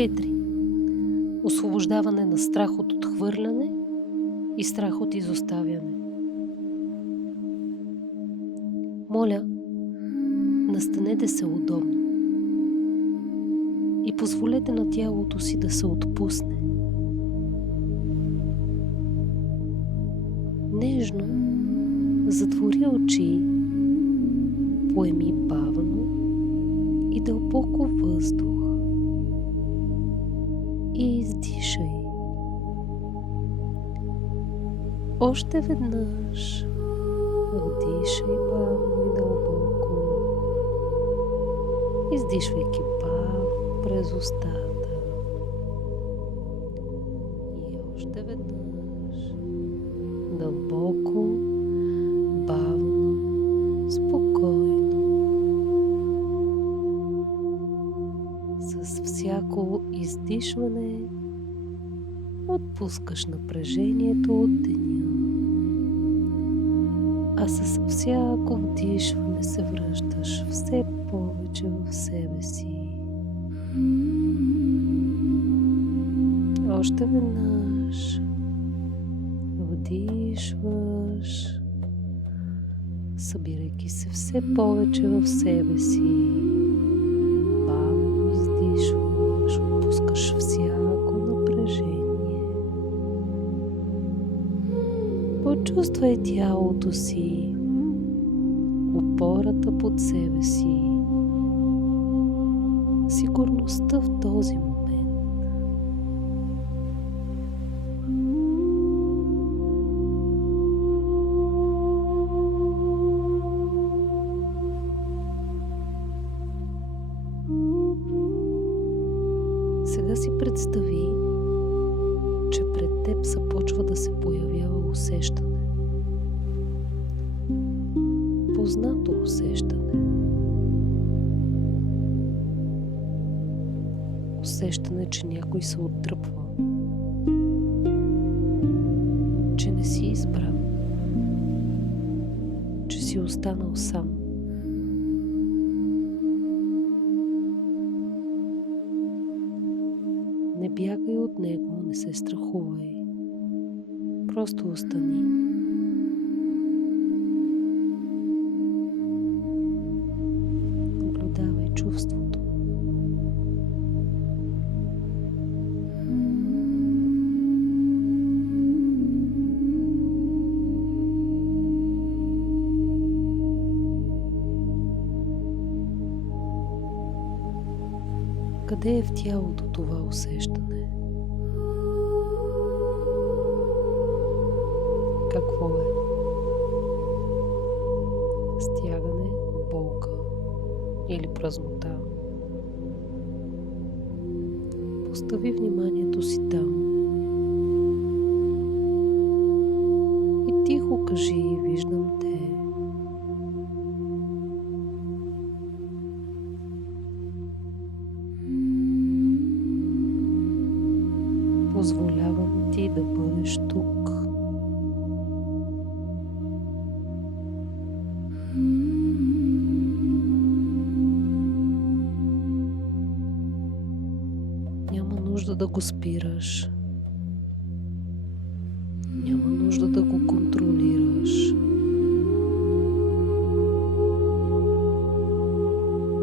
4. Освобождаване на страх от отхвърляне и страх от изоставяне. Моля, настанете се удобно и позволете на тялото си да се отпусне. Нежно затвори очи, поеми бавно и дълбоко въздух и издишай. Още веднъж вдишай бавно и дълбоко, издишвайки бавно през устата. И още веднъж дълбоко, бавно, спокойно. С всяко издишване отпускаш напрежението от деня, а с всяко вдишване се връщаш все повече в себе си. Още веднъж вдишваш, събирайки се все повече в себе си. Бавно издишваш, отпускаш всяко напрежение. Почувствай тялото си, опората под себе си, сигурността в този момент. Сега си представи, че пред теб започва да се появява усещане. Познато усещане. Усещане, че някой се отдръпва. Че не си избран. Че си останал сам. Не бягай от него, не се страхувай. Просто остани. Наблюдавай чувството. Къде е в тялото това усещане? Какво е? Стягане, болка или празнота? Постави вниманието си там и тихо кажи: виждам те. Позволявам ти да бъдеш тук. Няма нужда да го спираш. Няма нужда да го контролираш.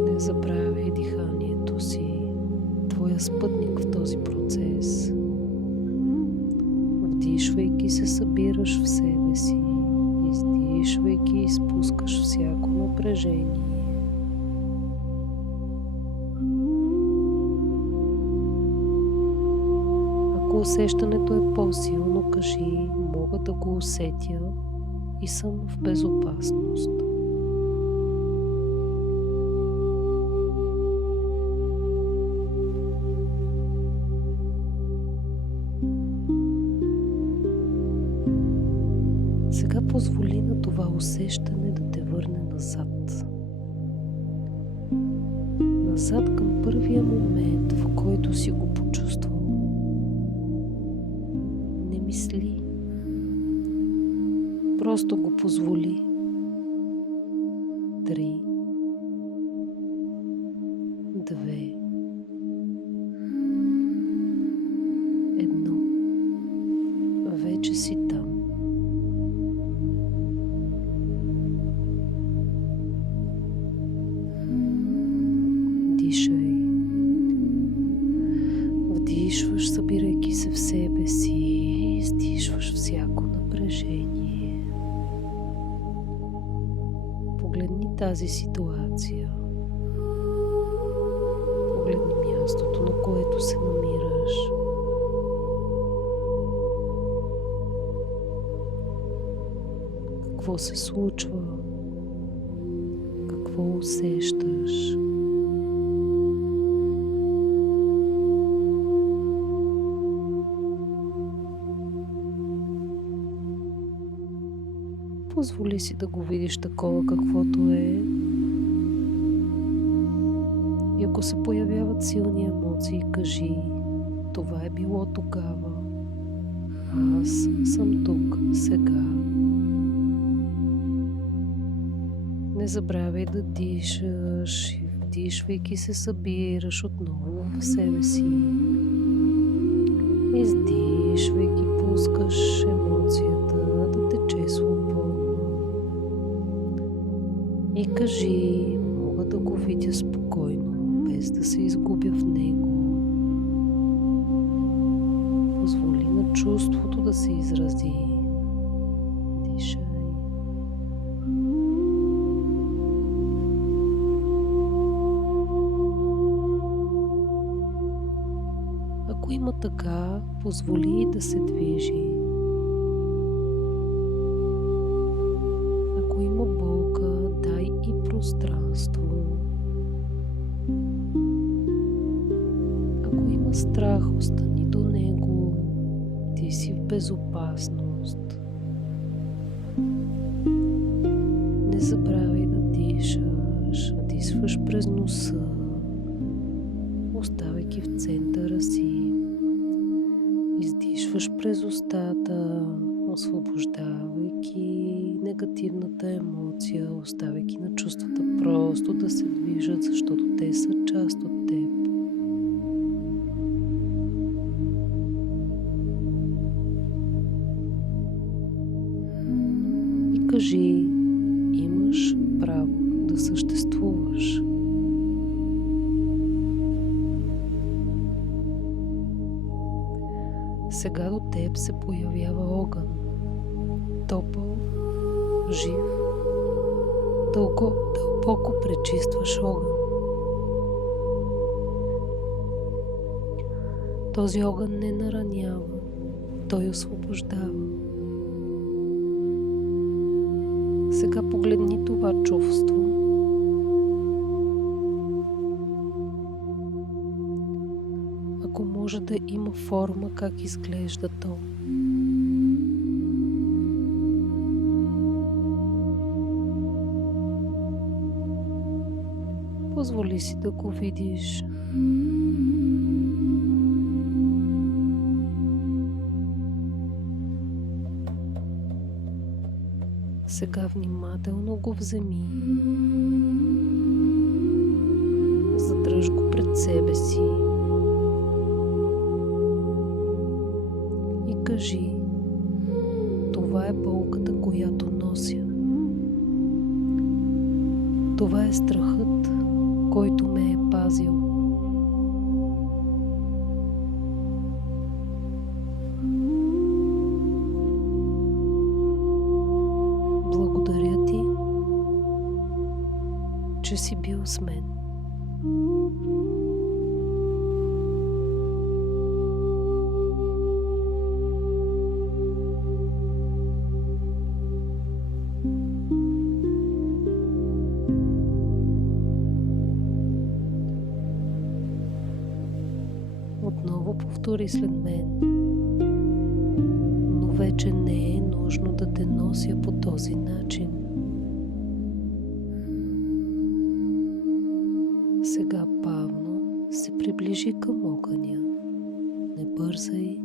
Не забравяй диханието си, твоя спътник в този процес. Вдишвайки се, събираш в себе си. Издишвайки, изпускаш всяко напрежение. Ако усещането е по-силно, кажи: мога да го усетя и съм в безопасност. Сега позволи на това усещане да те върне назад. Назад към първия момент, в който си го почувствал. Не мисли. Просто го позволи. 3, 2, Погледни тази ситуация. Погледни мястото, на което се намираш. Какво се случва? Какво усещаш? Позволи си да го видиш такова каквото е. И ако се появяват силни емоции, кажи: това е било тогава. Аз съм тук сега. Не забравяй да дишаш и вдишвайки се събираш отново в себе си. Издишвайки пускаш емоцията да тече свободно. И кажи: мога да го видя спокойно, без да се изгубя в него. Позволи на чувството да се изрази. Дишай. Ако има тъга, позволи да се движи. Ако има болка, дай и пространство. Ако има страх, остани до него. Ти си в безопасност. Не забравяй да дишаш. Вдишваш през носа, оставайки в центъра си. Издишваш през устата, освобождавайки негативната емоция, оставайки на чувствата просто да се движат, защото те са част от теб. И кажи: имаш право да съществуваш. Сега до теб се появява огън. Топъл, жив, дълбоко пречистваш огън. Този огън не наранява, той освобождава. Сега погледни това чувство. Ако може да има форма, как изглежда то. Позволи си да го видиш. Сега внимателно го вземи. Задръж го пред себе си. И кажи: това е болката, която нося. Това е страхът, който ме е пазил. Благодаря ти, че си бил с мен. Отново повтори след мен. Но вече не е нужно да те нося по този начин. Сега бавно се приближи към огъня. Не бързай.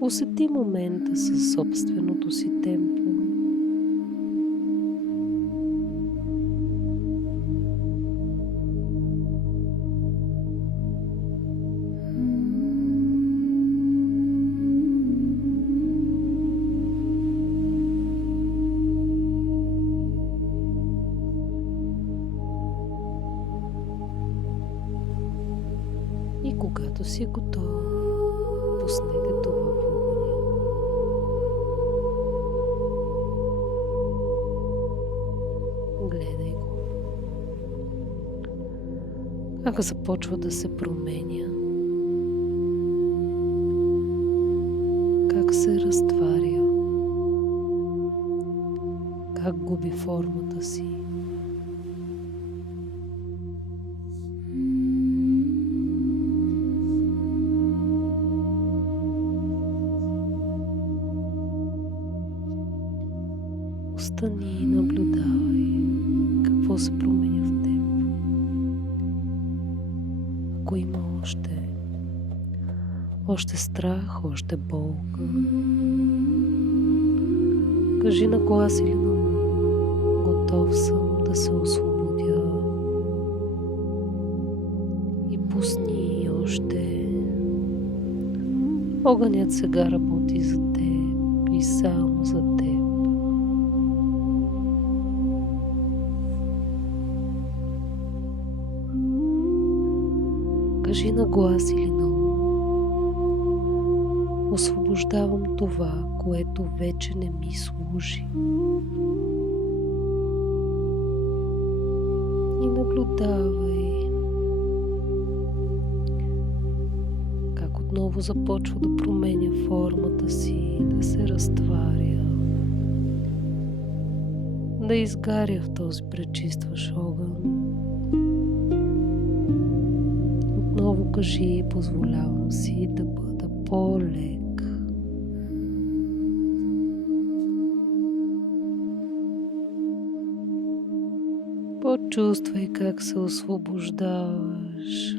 Усети момента със собственото си темпо. И когато си готов, пусни детето в огъня. как започва да се променя, как се разтваря, как губи формата си. Остани и наблюдавай какво се променя в теб. Ако има още страх, още болка, кажи на глас или на ум: готов съм да се освободя. И пусни още. Огънят сега работи за теб и само за теб. Кажи на глас или на ум: освобождавам това, което вече не ми служи. И наблюдавай как отново започва да променя формата си, да се разтваря, да изгаря в този пречистващ огън. Отново кажи: позволявам си да бъда по-лек. Почувствай как се освобождаваш,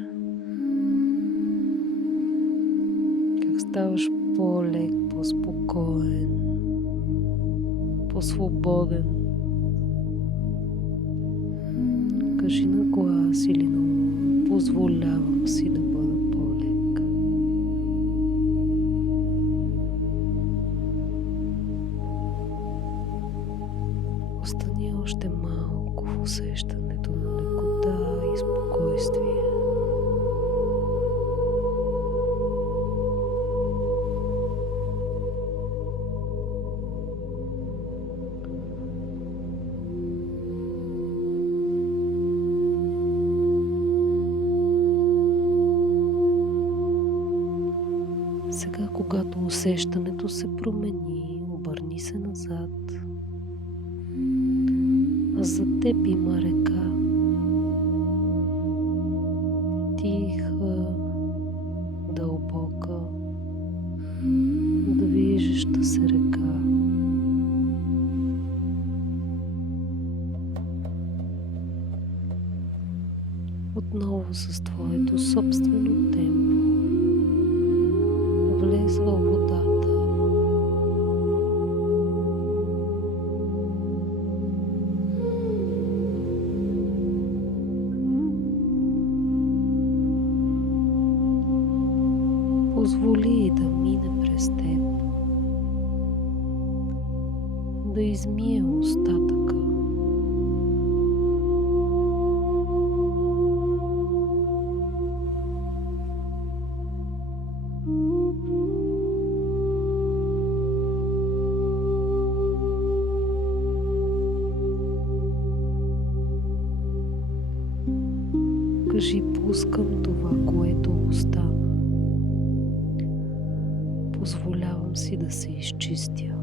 как ставаш по-лек, по-спокоен, по-свободен. Кажи на глас или на ум: позволявам си да бъда по-лек. Остани още малко в усещането на лекота и спокойствие. Сега, когато усещането се промени, обърни се назад. А зад теб има река. Тиха, дълбока, движеща се река. Отново с твоето собствено темпо влез във водата. Позволи да мине през теб, да измие остатъка. Кажи: пускам това, което остана. Позволявам си да се изчистя.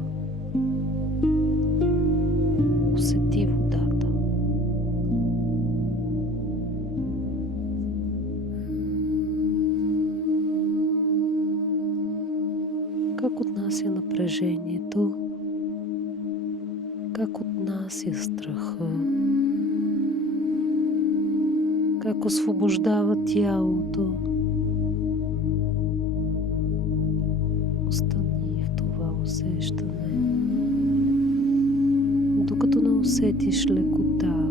Усети водата. Как отнася напрежението, как отнася страха, как освобождава тялото. Остани в това усещане, докато не усетиш лекота.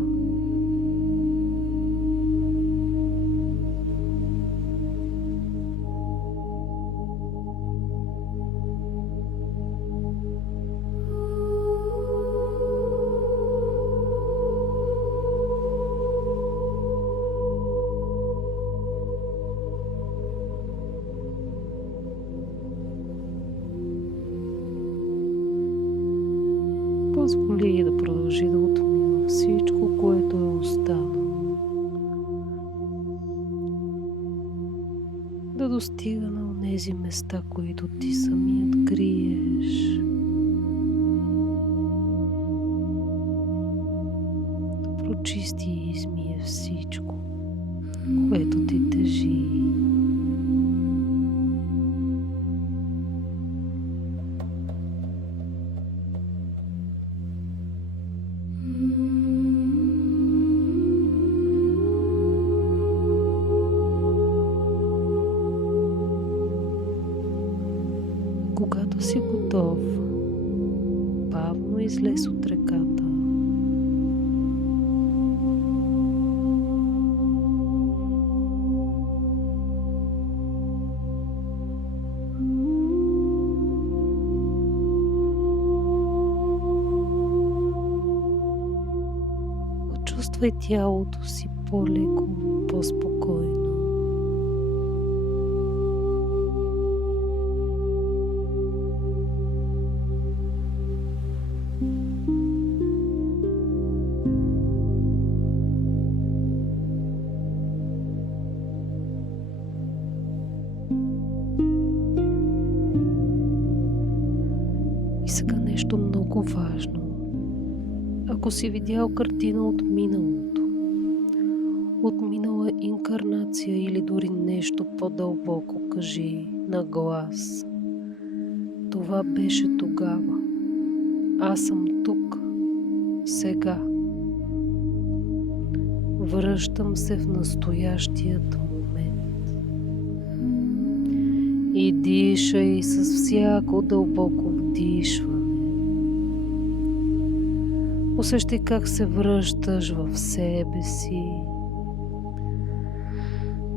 Позволи да продължи да отмива всичко, което е останало. достига на онези места, които ти самият криеш. Да прочисти и измие всичко, което ти тежи. Когато си готов, бавно излез от реката. Почувствай тялото си по-леко, по-спокойно. И сега нещо много важно. Ако си видял картина от миналото, от минала инкарнация или дори нещо по-дълбоко, кажи на глас: това беше тогава. Аз съм тук, сега. Връщам се в настоящият момент. И дишай с всяко дълбоко вдишване. Усещай как се връщаш в себе си.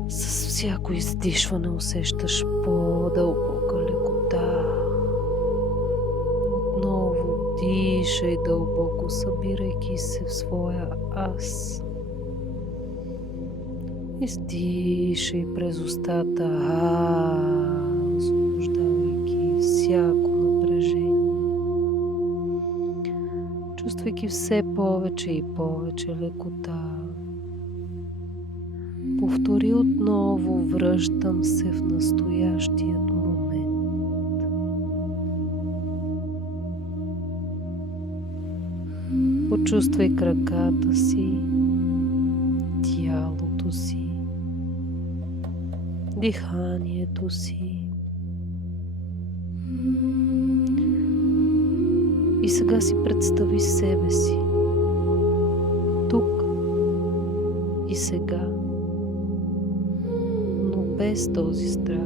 С всяко издишване усещаш по-дълбока лекота. Отново дишай дълбоко, събирайки се в своя аз. Издишай през устата, освобождавайки всяко напрежение. Чувствайки все повече и повече лекота. Повтори отново: връщам се в настоящият момент. Почувствай краката си, тялото си, диханието си. И сега си представи себе си тук и сега, но без този страх.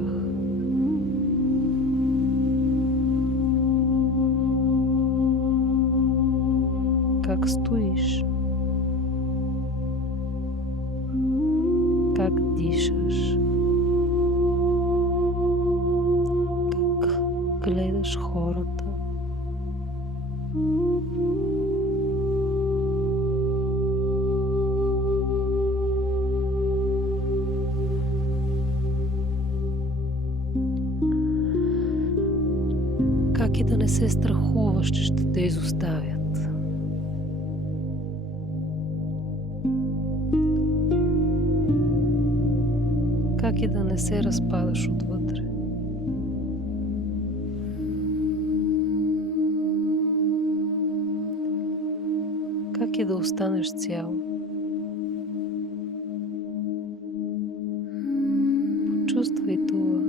Как стоиш? Как дишаш? Как гледаш хората? Как и да не се страхуваш, че ще те изоставят? Как и да не се разпадаш отвътре? Как и да останеш цял? Почувствай това.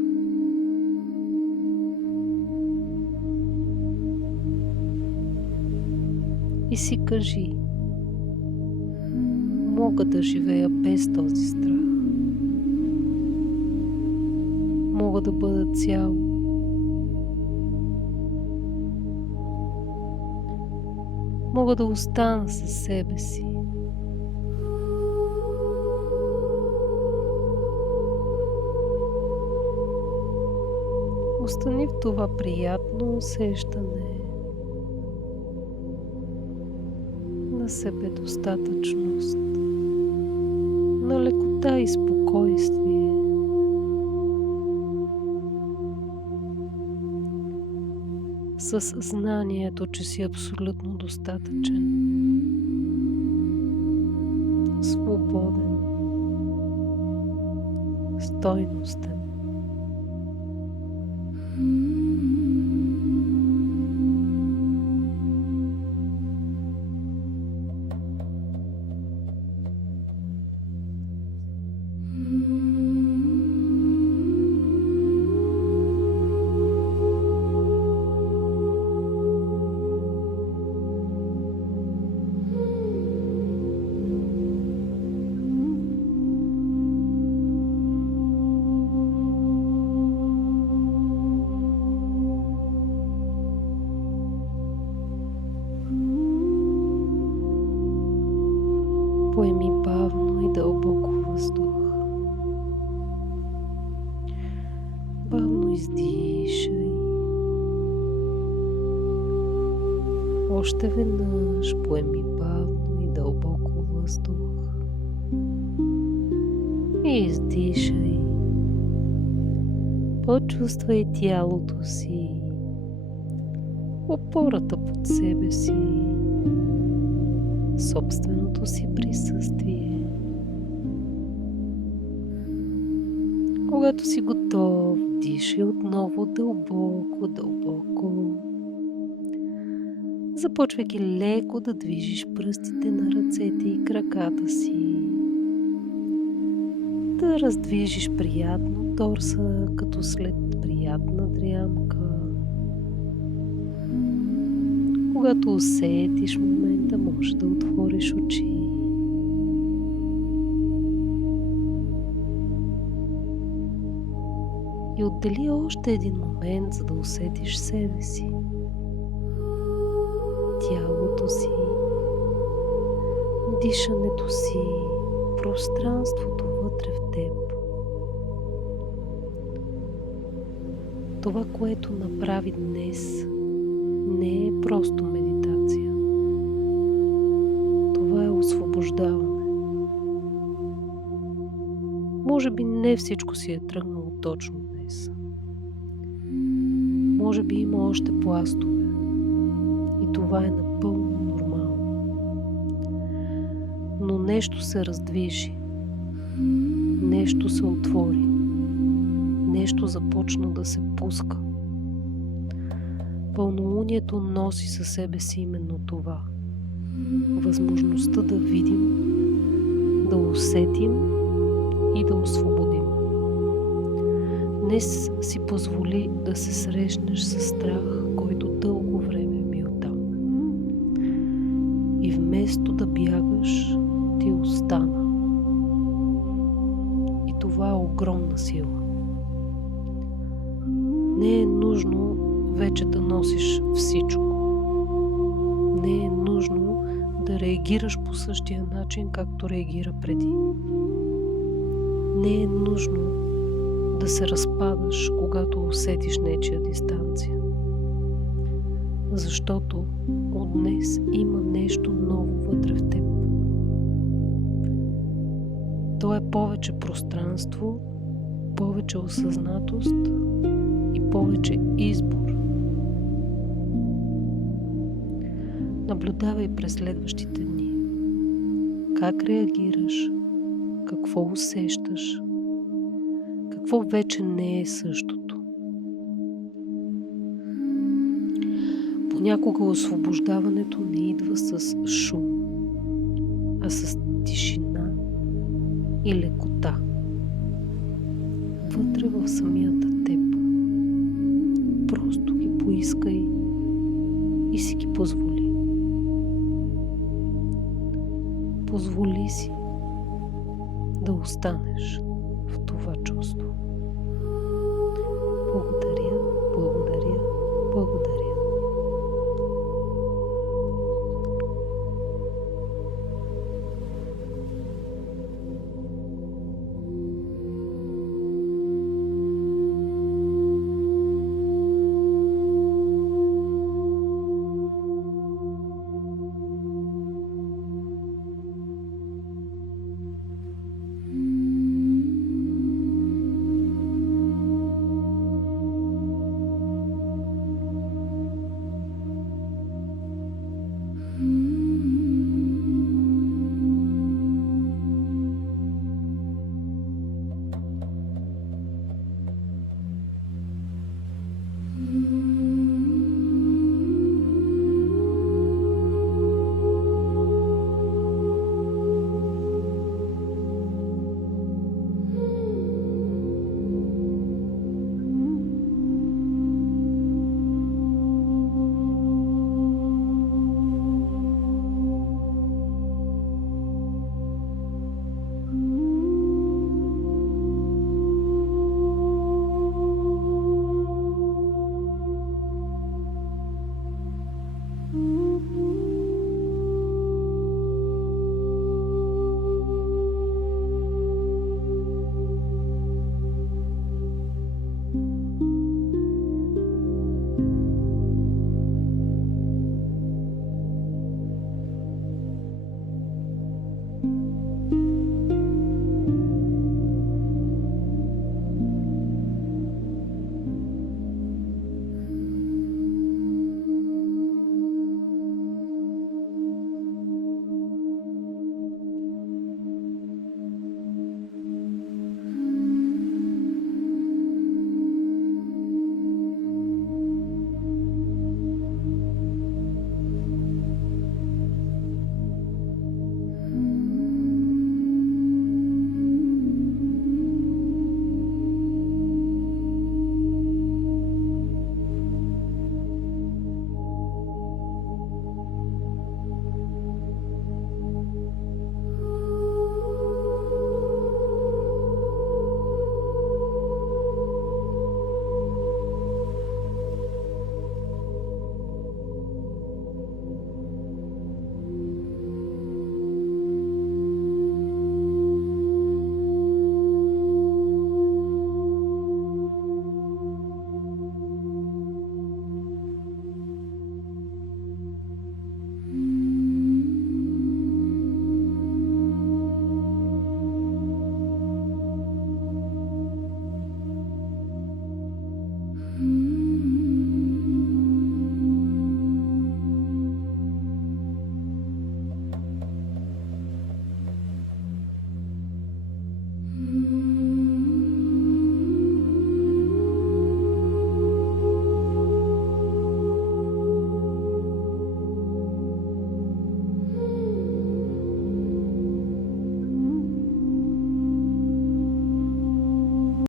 И си кажи: мога да живея без този страх. Мога да бъда цял. Мога да остана със себе си. Остани в това приятно усещане на себедостатъчност, на лекота и спокойствие. С знанието, че си абсолютно достатъчен, свободен, стойностен. Поеми бавно и дълбоко въздух. Бавно издишай. Още веднъж поеми бавно и дълбоко въздух. И издишай. Почувствай тялото си, опората под себе си, собственото си присъствие. Когато си готов, дишай отново дълбоко. Започвайки леко да движиш пръстите на ръцете и краката си. Да раздвижиш приятно торса, като след приятна дрямка. Когато усетиш момента, може да отвориш очи. И отдели още един момент, за да усетиш себе си, тялото си, дишането си, пространството вътре в теб. Това, което направи днес, не е просто медитация. Това е освобождаване. Може би не всичко си е тръгнало точно днес. Може би има още пластове. И това е напълно нормално. Но нещо се раздвижи. Нещо се отвори. Нещо започна да се пуска. Пълнолунието носи със себе си именно това. Възможността да видим, да усетим и да освободим. Днес си позволи да се срещнеш с страх, който дълго време е бил там. И вместо да бягаш, ти остана. И това е огромна сила. Не е нужно вече да носиш всичко. Не е нужно да реагираш по същия начин, както реагира преди. Не е нужно да се разпадаш, когато усетиш нечия дистанция. Защото от днес има нещо ново вътре в теб. То е повече пространство, повече осъзнатост и повече избор. Наблюдавай през следващите дни. Как реагираш? Какво усещаш? Какво вече не е същото? Понякога освобождаването не идва с шум, а с тишина и лекота. Вътре в самията теб. Просто ги поискай и си ги позволи. Позволи си да останеш в това чувство. Благодаря, благодаря, благодаря.